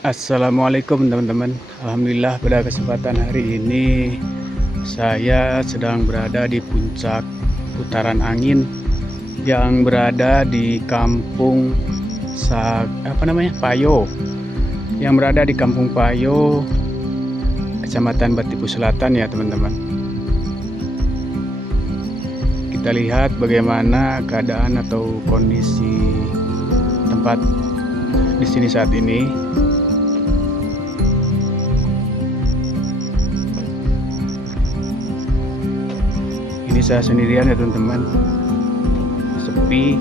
Assalamualaikum teman-teman. Alhamdulillah pada kesempatan hari ini saya sedang berada di puncak putaran angin yang berada di kampung Payo. Yang berada di Kampung Payo, Kecamatan Batipu Selatan ya teman-teman. Kita lihat bagaimana keadaan atau kondisi tempat di sini saat ini. Ini saya sendirian ya teman-teman, sepi.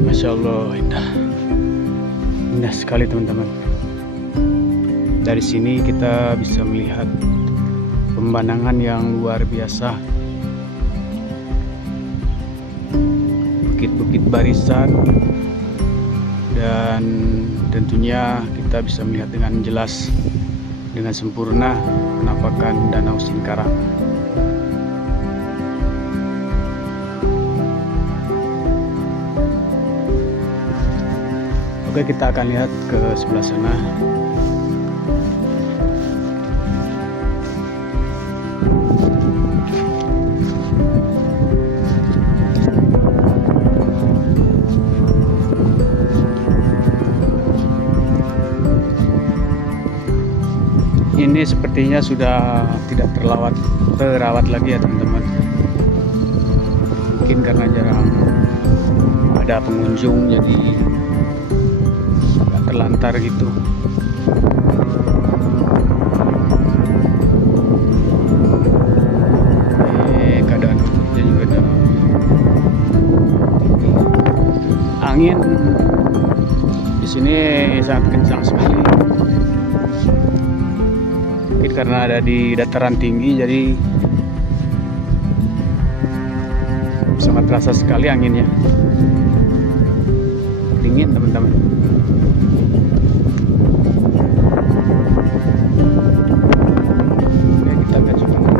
Masya Allah, indah sekali teman-teman. Dari sini kita bisa melihat pemandangan yang luar biasa. Bukit-bukit barisan, dan tentunya kita bisa melihat dengan jelas, dengan sempurna penampakan Danau Singkarak. Oke, kita akan lihat ke sebelah sana. Ini sepertinya sudah tidak terawat lagi ya teman-teman. Mungkin karena jarang ada pengunjung, jadi agak terlantar gitu. Keadaan rumputnya juga ada. Angin di sini sangat kencang sekali. Mungkin karena ada di dataran tinggi, jadi sangat terasa sekali anginnya. Dingin teman-teman. Oke, kita akan coba ke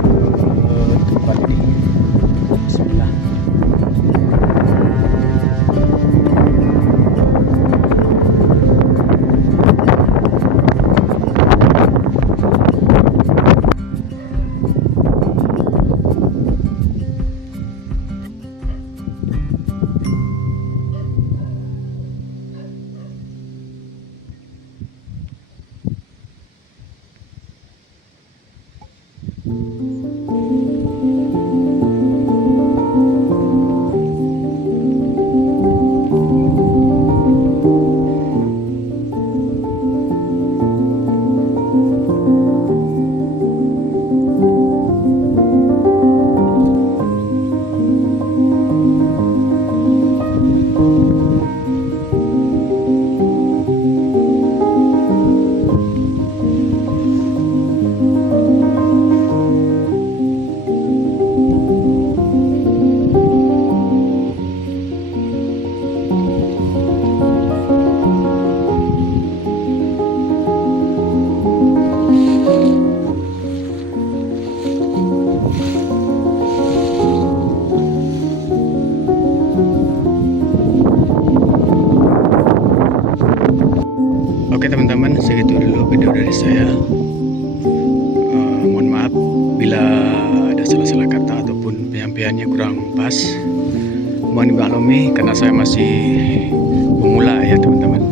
tempat ini. Bismillah. Oke teman-teman, segitu dulu video dari saya. Mohon maaf bila ada salah-salah kata ataupun penyampaiannya kurang pas. Mohon dimaklumi karena saya masih pemula ya teman-teman.